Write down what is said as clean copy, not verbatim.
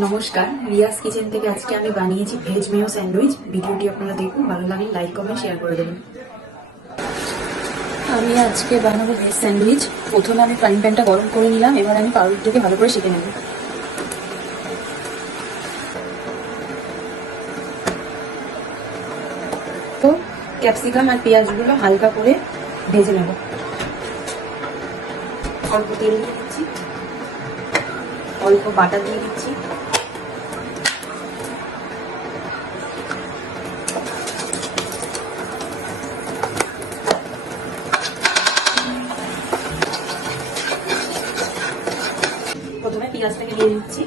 নমস্কার, রিয়াজ কিচেন থেকে আজকে আমি বানিয়েছি ভেজ মেয়ো স্যান্ডউইচ। ভিডিওটি আপনারা দেখুন, ভালো লাগলে লাইক কমেন্ট শেয়ার করে দেবেন। আমি আজকে বানাবো ভেজ স্যান্ডউইচ। প্রথমে আমি ফ্রাইং প্যানটা গরম করে নিলাম, এবার আমি পাউরুটিটাকে ভালো করে সেঁকে নেব। তো ক্যাপসিকাম আর পেঁয়াজগুলো হালকা করে ভেজে নেব। অল্প তেল দিয়ে দিচ্ছি, অল্প বাটার দিয়ে দিচ্ছি, প্রথমে পেঁয়াজটাকে দিয়ে দিচ্ছি।